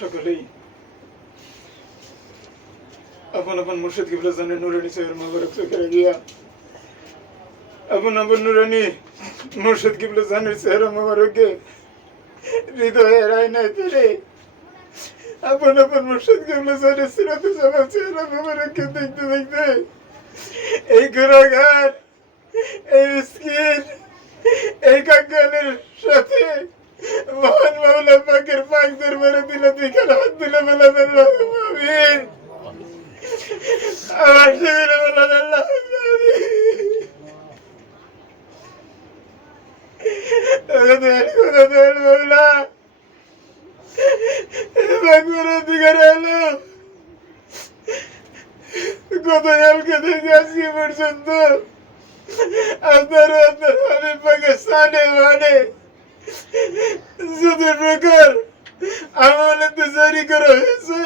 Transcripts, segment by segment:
সকলেই আপন আপন মুর্শিদ কিবলা জানে নুরানি সাহেবের মোবারক চোখে রাখিয়া আপন আপন নুরানি মুর্শিদ কিবলা জানের চেহারা মোবারকে হৃদয়ের আয়নায় তুলে আপন আপন মুর্শিদ কিবলা জানের সিরাতে জামার চেহারা মোবারককে দেখতে দেখতে এই গুনাহগার, এই মিসকিন, এই কাঙ্গালের সাথে মহান মাওলা পাকের পাক দরবারে দিলে দিকে হাত দিলে বলা আমিন। আমার দিলে বলা আল্লাহ মাওলা বাগুরের দিকে এলো গতকালকে থেকে আজকে পর্যন্ত আপনার হাবিব পাকের সানে মানে যত প্রকার আমল জারি করা হয়েছে,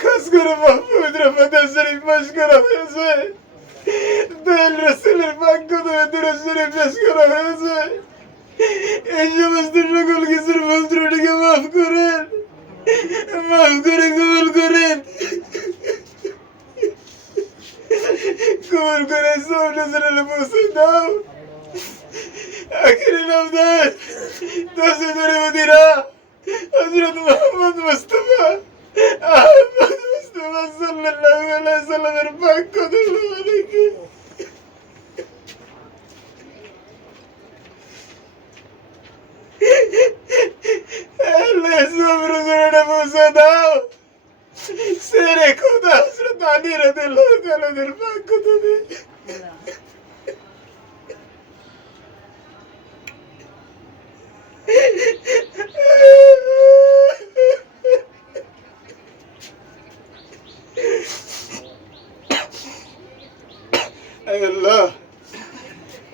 খাস করে পবিত্র ফাতিহা শরীফ পাঠ করা হয়েছে, দয়াল রাসূলের পাক কদমে দুরূদ শরীফ পেশ করা হয়েছে, এই সমস্ত সকল কিছুর ভুল ত্রুটিকে মাফ করেন, মাফ করে কবুল করেন, কবুল করে সব নজরে পৌঁছে দাও। আখিরি নামদার তাসিদুর মদিনা হযরত মুহাম্মদ মুস্তাফা আহমদ মুস্তাফা সাল্লাল্লাহু আলাইহি সাল্লামের পাক কদম মুবারকে আল্লাহ সবর জোড়া পৌঁছে দাও। সেরে খোদা হযরত আলী রাদিয়াল্লাহু তাআলা এর পাক কদমে আল্লাহ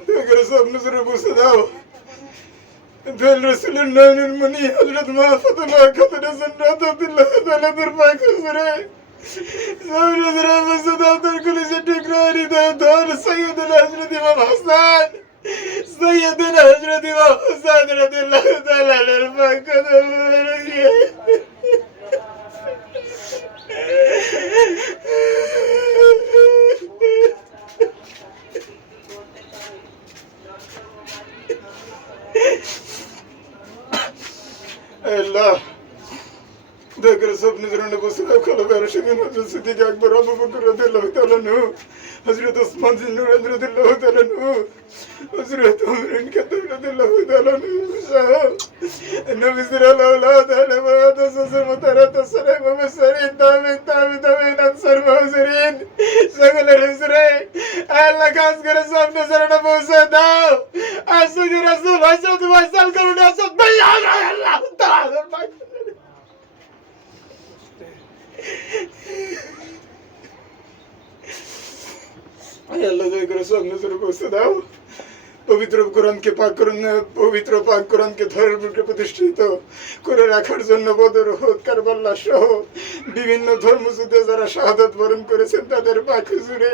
দেখে সব নজরে বসে দাও। দয়াল রাসূলের নয়নের মনি হযরত মা ফাতেমা খাতুন জান্নাত আব্দুল্লাহ তাআলা এর পাক হুজুরে সব নজরে বসে দাও। তার কলিজা টুকরা হৃদয় ধর সৈয়দুল হযরত ইমাম হাসান সৈয়দুল হযরত ইমাম হুসাইন রাদিয়াল্লাহু তাআলা এর পাক কদম মুবারকে আল্লাহ দেখে সব নজরে বসে দাও। খোলাফায়ে রাশিদিন হযরত সিদ্দিক আকবর আবু বকর রাদিয়াল্লাহু তাআলা আনহু, হযরত ওসমান জিন্নুর রাদিয়াল্লাহু তাআলা আনহু, হযরত ওমর ইবনে খাত্তাব রাদিয়াল্লাহু তাআলা আনহু সহ নবী সাল্লাল্লাহু তাআলা ওয়া তাসাসসাম তারাত সালাম মুসরিন তাবিন আনসার মুহাজিরিন সকলের হুজুরে আল্লাহ কাজ করে সব নজরে পৌঁছে দাও। আশিক রাসূল হযরত ওয়াসাল করুন আসদ ভাই আল্লাহ তাআলা আল্লাহ দয়া করে সব নজরে পৌঁছে দাও। পবিত্র কোরআনকে পাক কোরআনকে ধর্মকে প্রতিষ্ঠিত করে রাখার জন্য বদর, উহুদ, কারবালা সহ বিভিন্ন ধর্মযুদ্ধে যারা শাহাদাত বরণ করেছেন তাদের পাক হুজুরে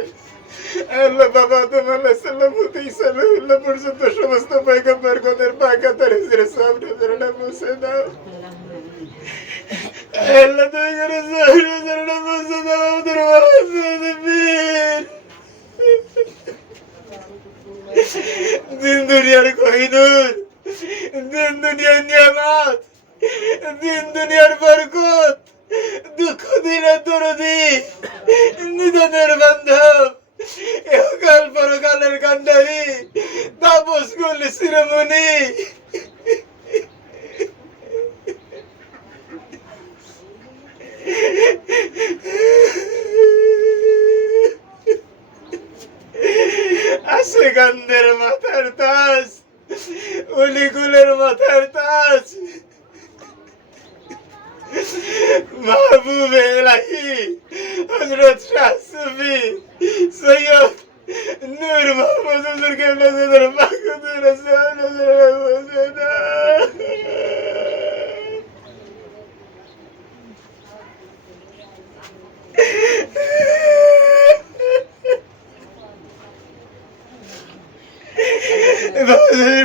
আল্লাহ বাবা আদম আলাইহিস সালাম হতে ঈসা আলাইহিস পর্যন্ত সমস্ত পয়গম্বরগণের পাক আতার হুজুরে সব নজরে পৌঁছে দাও। আল্লাহ দয়া করে সব নজরে পৌঁছে দাও। আমাদের মহাসিন দিন দুনিয়ার কোহিনূর, দিন দুনিয়ার নিয়ামত, দিন দুনিয়ার বরকত, দুঃখ দিনের দরদি, নিধনের বান্ধব, ইহকাল পরকালের কান্ডারি, তাপস গলি শিরোমণি আশিকানদের মাথার তাজ, অলিগুলের মাথার তাজ, মাহবুব ইলাহি হযরত শাহ সুফি সৈয়দ নূর মোহাম্মদ হুজুর কেবলা সাদার পাক হুজুর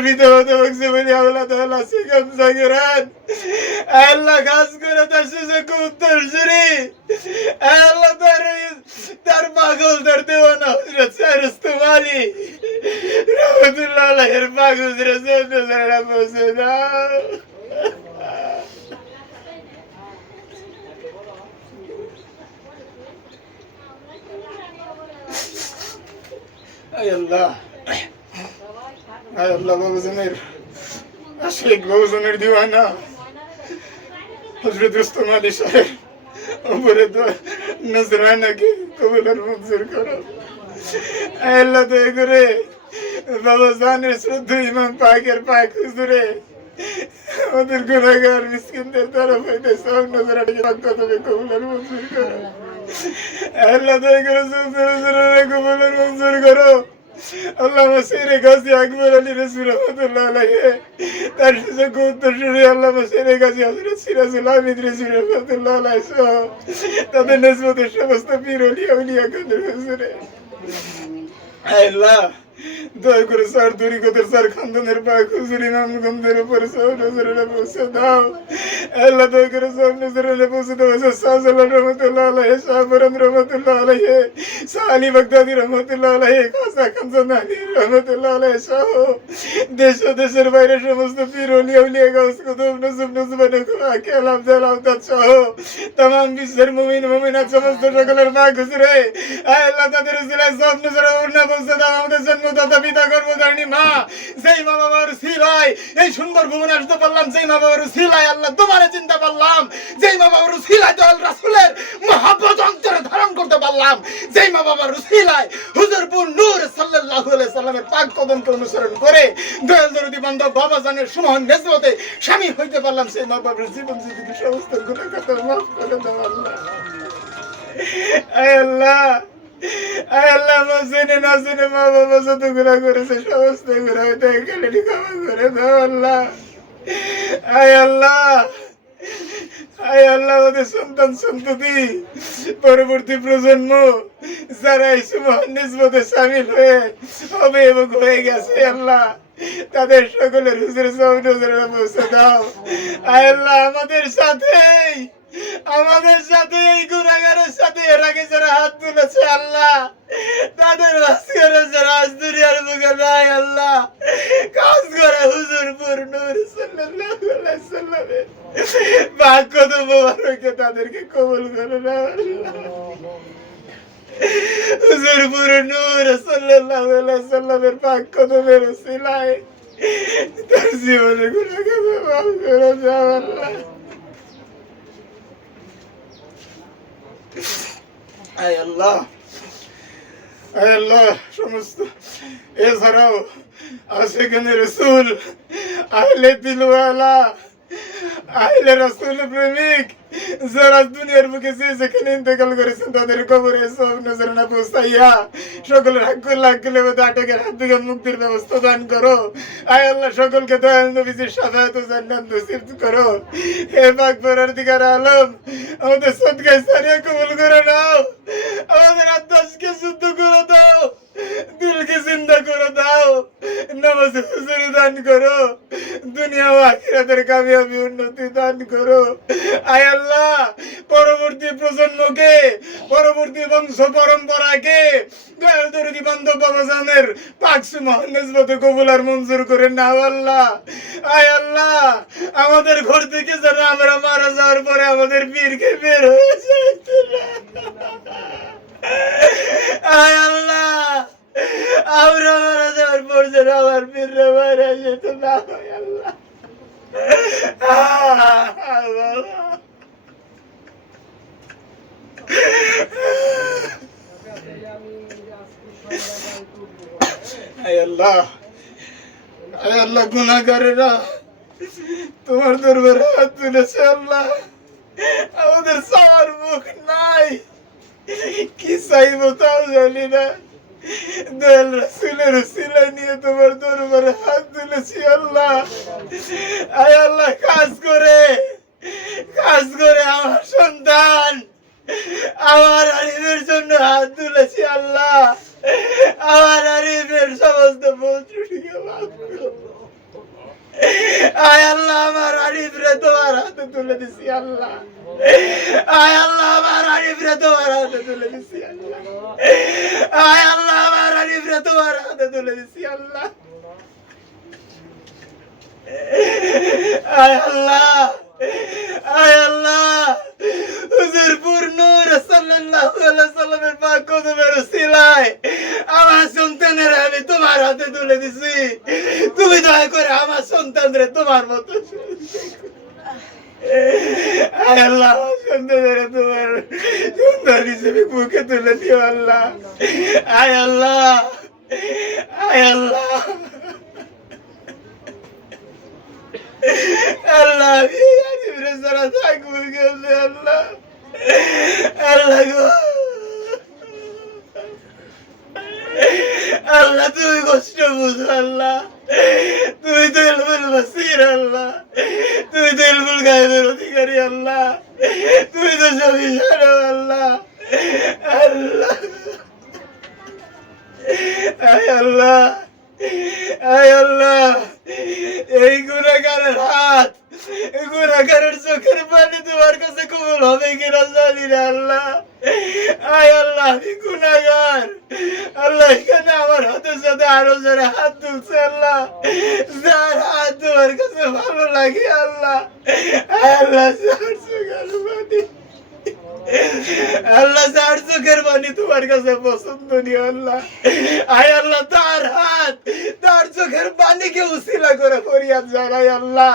বিধবা মকসুমের আওলাদ হল সিগাম জাগিরান আল্লাহ খাস করে তার সুযোগ উত্তর শুনি আল্লাহ তার পাগল তার দেওয়ানা হজরত সারস্তুম আলী রহমতুল্লাহ আলাইহির পাগল রে পৌঁছে দাও। আয় আল্লাহ, আয় আল্লাহ, বাবুজনের আশিক, বাবুজনের দিওয়ানা হযরত রুস্তম আলী সাহেব উপরে নজরানাকে কবুল আর মঞ্জুর করো। আয় আল্লাহ, দয়া করে বাবা জানের শ্রদ্ধ ইমাম পাকের পাক হুজুরে আমাদের গুনাহগার মিসকিনদের তরফ হইতে সব নজরানাকে কতবে কবুল আর মঞ্জুর করো। আল্লাহ, দয়া করে সব নজরানাকে কবুল আর মঞ্জুর করো। আল্লামা শেরে গাজী আকবর আলী রাসূল রহমাতুল্লাহ আলাইহি তার সুযোগ উত্তরসূরি আল্লামা শেরে গাজী হযরত সিরাজুল আমিন রাসূল রহমাতুল্লাহ আলাইহি তাদের নিসবতের সমস্ত পীর আউলিয়া কাদের হুজুরে আল্লাহ, দয়া করে স্যার তরিকতের স্যার খানদানের পাক হুজুর ইমামগণদের উপরে সব নজরে পৌঁছে দাও। আল্লাহ, দয়া করে সব নজরে পৌঁছে দাও। শাহজালাল রহমতুল্লাহ আলাইহি, শাহবরান রহমতুল্লাহ আলাইহি, শাহ আলী বাগদাদি রহমতুল্লাহ আলাইহি, খাজা খানজানি রহমতুল্লাহ আলাইহি সহ দেশ ও দেশের বাইরে সমস্ত পীর আউলিয়া গাউস কুতুব নজুব নজবানে আকেল আফজাল আওতাদ সহ तमाम বিশ্বের মুমিন মুমিনাত সমস্ত সকলের পাক হুজুরে আল্লাহ, তাদের উসিলায় সব নজরে উড়না পৌঁছে দাও। আমাদের জন্মদাতা পিতা গর্ভধারিণী মা, যেই মা বাবার উসিলায় এই সুন্দর ভুবনে আসতে পারলাম, যেই মা বাবার উসিলায় আল্লাহ তোমারে চিন্তা পারলাম, যেই মা বাবার উসিলায় দয়াল রাসূলের মহব্বত অন্তরে ধারণ করতে পারলাম, যেই মা বাবার উসিলায় হুজুরপুর নূর সাল্লাল্লাহু আলাইহি সাল্লামের পাক কদমকে অনুসরণ করে দয়াল দরদি বান্দা বাবা জানের সুমহান নেজবতে শামিল হইতে পারলাম, সেই মা বাবার জীবন জীবিত সমস্ত গুনাহ কথা মাফ করে দাও আল্লাহ। আয় আল্লাহ, আয় আল্লাহ, জেনে না জেনে মা বাবা যত গুনাহ করেছে সমস্ত গুনাহ থেকে কালিটি ক্ষমা করে দাও আল্লাহ। আয় আল্লাহ, আয় আল্লাহ, ওদের সন্তান সন্ততি পরবর্তী প্রজন্ম যারা এই সুমহান নিসবতে শামিল হয়ে হবে এবং হয়ে গেছে আল্লাহ, তাদের সকলের হুজুরে সব নজরে পৌঁছে দাও। আয় আল্লাহ, আমাদের সাথে এই গুনাহগারের সাথে এর আগে যারা হাত তুলেছে আল্লাহ, তাদের মাঝখানে যারা আজ দুনিয়ার বুকে নাই আল্লাহ, কাজ করে হুজুরপুর নূর সাল্লাল্লাহু আলাইহি সাল্লামের পাক কদম মোবারকে তাদেরকে কবুল করে নাও আল্লাহ। হুজুরপুর নূর সাল্লাল্লাহু আলাইহি সাল্লামের পাক কদমের উসিলায় তার জীবনের গুনাহকে মাফ করে দাও আল্লাহ। আয় আল্লাহ, আয় আল্লাহ, সমস্ত এছাড়াও আশিকানে রাসূল, আহলে দিলওয়ালা, আহলে রাসূল প্রেমিক যারা দুনিয়ার বুকে যেখানে ইন্তেকাল করেছেন তাদের কবরে সব নজরানা পৌঁছাইয়া সকলের হাক্কুল আটকের হাত থেকে মুক্তির ব্যবস্থা দান করো। আয় আল্লাহ, সকলকে দয়াল নবীজির শাফায়াত ও জান্নাত নসিব করো। হে পাক পরওয়ারদিগার আলম, আমাদের সদকায়ে সারিয়া কবুল করে নাও, আমাদের আত্মাকে শুদ্ধ করে দাও, দিলকে জিন্দা করে দাও, নামাজে হুজুরি দান করো, দুনিয়া ও আখিরাতের কামিয়াবি উন্নতি দান করো। আয় আল্লাহ, পরবর্তী প্রজন্মকে, পরবর্তী বংশ পরম্পরাকে দয়াল দরদি বান্ধব বাবা জানের পাক সুমহান নিসবতে কবুল আর মঞ্জুর করে নাও আল্লাহ। আয় আল্লাহ, আমাদের ঘর থেকে যেন আমরা মারা যাওয়ার পরে আমাদের পীরকে বের হয়ে যাইতে না। আয় আল্লাহ, আমরা মারা যাওয়ার পর যেন আমার পীররা মারা যেত না। আয় আল্লাহ, আয় আল্লাহ, আয় আল্লাহ, গুনাহগারেরা তোমার দরবারে হাত তুলেছে আল্লাহ, আমাদের চাওয়ার মুখ নাই, কি চাইবো তাও জানি না। দয়াল রাসূলের উসিলা নিয়ে তোমার দরবারে হাত তুলেছি আল্লাহ। আয় আল্লাহ, কাজ করে আমার সন্তান, আমার আরিফের জন্য হাত তুলেছি আল্লাহ। আমার আরিফের সমস্ত ভুল ত্রুটিকে মাফ করো। আয় আল্লাহ আমার আরিফ রে তোমার হাতে তুলে দিছি আল্লাহ। আয় আল্লাহ আমার আরিফ রে তোমার হাতে তুলে দিছি আল্লাহ। আয় আল্লাহ আমার আরিফ রে তোমার হাতে তুলে দিছি আল্লাহ। আয় আল্লাহ, আয় আল্লাহ, হুজুরপুর নূর সাল্লাল্লাহু আলাইহি সাল্লামের পাক কদমের উসিলায় আমার সন্তানের আমি তোমার হাতে তুলে দিছি। তুমি দয়া করে আমার সন্তানরে তোমার মতো আয় আল্লাহ, সন্তানের তোমার সন্তান হিসেবে বুকে তুলে দিও আল্লাহ। আয় আল্লাহ, আয় আল্লাহ, আল্লাহ আমি আরিফরে ছাড়া থাকবো কেমনে আল্লাহ। আল্লাহ গো, আল্লাহ তুমি কষ্ট বুঝো আল্লাহ। তুমি তো ইলমুল বাসীর আল্লাহ, তুমি তো ইলমুল গায়বের অধিকারী আল্লাহ, তুমি তো সবই জানো আল্লাহ। আল্লাহ, আয় আল্লাহ, আয় আল্লাহ, এই গুনাহগারের হাত, গুনাহগারের চোখের পানি তোমার কাছে কবুল হবে কিনা জানি না আল্লাহ। আয় আল্লাহ, আমি গুনাহগার আল্লাহ। এখানে আমার হাতের সাথে আরো যারা হাত তুলছে আল্লাহ, যার হাত তোমার কাছে ভালো লাগে আল্লাহ। আয় আল্লাহ, যার চোখের পানি, আল্লাহ যার চোখের পানি তোমার কাছে পছন্দনীয় আল্লাহ। আয় আল্লাহ, তার হাত, তার চোখের পানিকে উসিলা করে ফরিয়াদ জানাই আল্লাহ।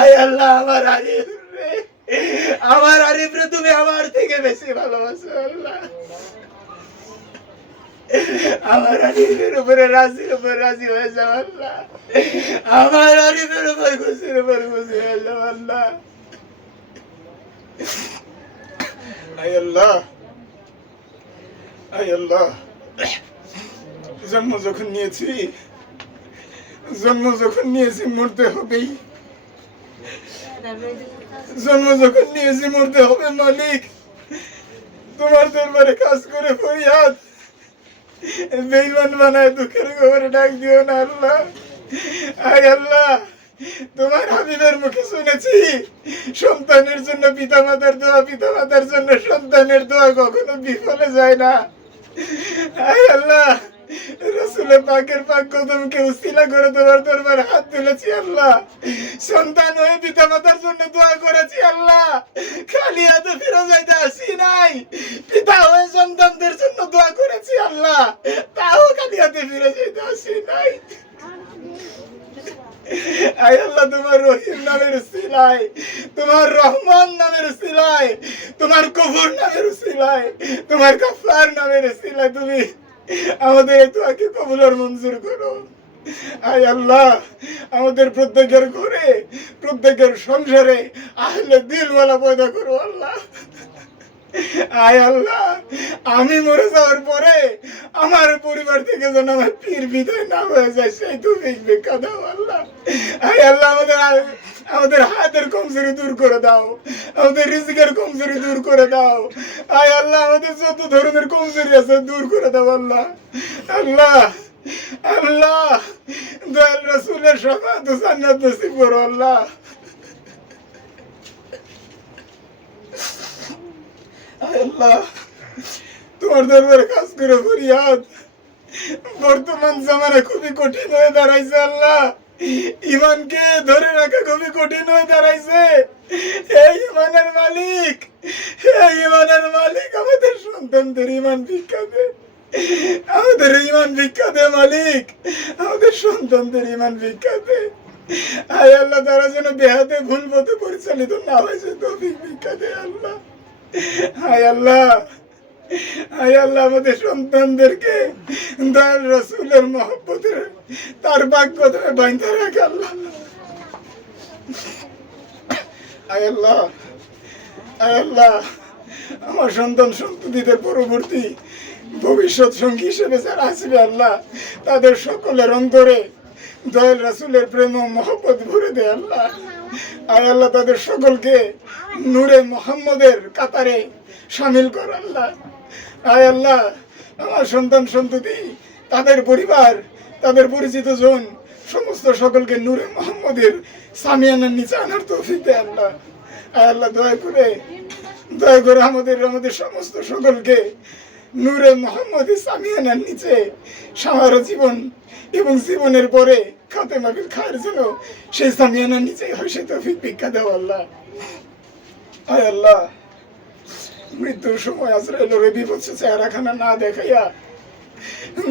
আয় আল্লাহ, আমার আরিফ রে, আমার আরিফ রে তুমি আমার থেকে বেশি ভালোবাসো আল্লাহ। আমার আরিফের উপরে রাজি হয়ে যাও আল্লাহ। আমার আরিফের উপর খুশির উপর খুশি হয়ে যাও আল্লাহ। আয় আল্লাহ, আয় আল্লাহ, জন্ম যখন নিয়েছি মরতে হবেই। জন্ম যখন নিয়েছি মরতে হবে মালিক। তোমার দরবারে কাজ করে ফরিয়াদ, বেঈমান বানায় দুঃখের খবরে ডাক দিও না আল্লাহ। আয় আল্লাহ, তোমার হাবিবের মুখে শুনেছি সন্তানের জন্য পিতামাতার দোয়া, পিতামাতার জন্য সন্তানের দোয়া কখনো বিফলে যায় না। আয় আল্লাহ, রাসূলের পাকের পাক কদমকে উসিলা করে তোমার দরবারে হাত তুলেছি আল্লাহ। সন্তান হয়ে পিতামাতার জন্য দোয়া করেছি আল্লাহ। খালি হাতে ফিরে যাইতে আসি নাই। পিতা হয়ে সন্তানদের জন্য দোয়া করেছি আল্লাহ, তাও খালি হাতে ফিরে যাইতে আসি নাই। আয় আল্লাহ, তোমার রহিম নামের উসিলায়, তোমার রহমান নামের উসিলায়, তোমার গফুর নামের উসিলায়, তোমার গফফার নামের উসিলায় তুমি আমাদের এই দোয়াকে কবুল আর মঞ্জুর করো। আয় আল্লাহ, আমাদের প্রত্যেকের ঘরে, প্রত্যেকের সংসারে আহলে দিলওয়ালা পয়দা করো আল্লাহ। আয় আল্লাহ, আমি মরে যাওয়ার পরে আমার পরিবার থেকে যেন আমার পীর বিদায় না হয়ে যায়, সেই তৌফিক ভিক্ষা দাও আল্লাহ। আয় আল্লাহ, আমাদের হাতের কমজোরি দূর করে দাও, আমাদের রিজিকের কমজোরি দূর করে দাও। আয় আল্লাহ, আমাদের যত ধরনের কমজোরি আছে দূর করে দাও আল্লাহ। আল্লাহ, আল্লাহ, দয়াল রাসূলের শাফাআত ও জান্নাত নসিব করো আল্লাহ। আল্লাহ, তোমার দরবারে কাজ করে ফরিয়াদ। বর্তমান জামানা খুবই কঠিন হয়ে দাঁড়াইছে আল্লাহ। ইমানকে ধরে রাখা খুবই কঠিন হয়ে দাঁড়াইছে। এই ইমানের মালিক, এই ইমানের মালিক, আমাদের সন্তানদের ইমান ভিক্ষা দে, আমাদের ইমান ভিক্ষা দে মালিক, আমাদের সন্তানদের ইমান ভিক্ষা দে। আয় আল্লাহ, তারা যেন বেহাতে ভুল পথে পরিচালিত না হয়েছে তৌফিক ভিক্ষা দে আল্লাহ। আয় আল্লাহ, আয় আল্লাহ, আমাদের সন্তানদেরকে দয়াল রাসূলের মহব্বতের তার বাক্য ধরে বাইন্ধে রাখ আল্লাহ। আয় আল্লাহ, আয় আল্লাহ, আমার সন্তান সন্ততিদের পরবর্তী ভবিষ্যৎ সঙ্গী হিসেবে যারা আসবে আল্লাহ, তাদের সকলের অন্তরে দয়াল রাসূলের প্রেম ও মহব্বত ভরে দে আল্লাহ। আয় আল্লাহ, তাদের সকলকে নূরে মুহাম্মদের কাতারে শামিল কর আল্লাহ। আয় আল্লাহ, আমার সন্তান সন্ততি, তাদের পরিবার, তাদের পরিচিত জন সমস্ত সকলকে নূরে মোহাম্মদের সামিয়ানার নিচে আনার তৌফিক দেয় আল্লাহ। আয় আল্লাহ দয়া করে আমাদের সমস্ত সকলকে নূরে মোহাম্মদের সামিয়ানার নিচে সারা জীবন এবং জীবনের পরে খাতেমাবিল খায়ের জন্য সেই সামিয়ানার নিচে হয় সে তৌফিক ভিক্ষা দাও আল্লাহ। আয় আল্লাহ, মৃত্যুর সময় আজরাইলের ওই বিভৎস চেহারাখানা না দেখাইয়া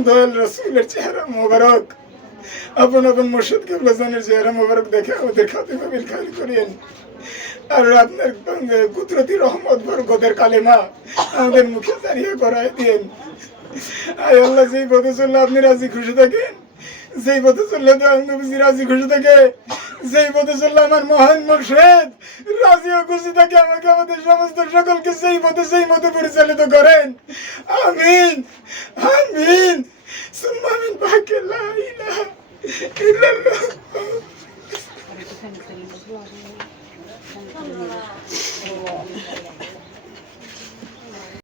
দয়াল রাসূলের চেহারা মোবারক, আপন মুর্শিদ কিবলাজানের চেহারা মোবারক দেখে আমাদের খাতেমাবিল খায়ের করিয়েন। আর আপনার কুদরতি রহমত বরকতের কালেমা আমাদের মুখে দাঁড়িয়ে করায় দিন। আয় আল্লাহ, যেই পথে চললে আপনি রাজি খুশি থাকেন, যেই পথে চললে নবীজি রাজি খুশি থাকে, যেই পথে চললে আমার মহান মুর্শিদ রাজি ও খুশি থাকে, আমাকে আমাদের সমস্ত সকলকে সেই পথে পরিচালিত করেন। আমিন আমিন সুম্মা আমিন। বাকি লা ইলাহা ইল্লাল্লাহ।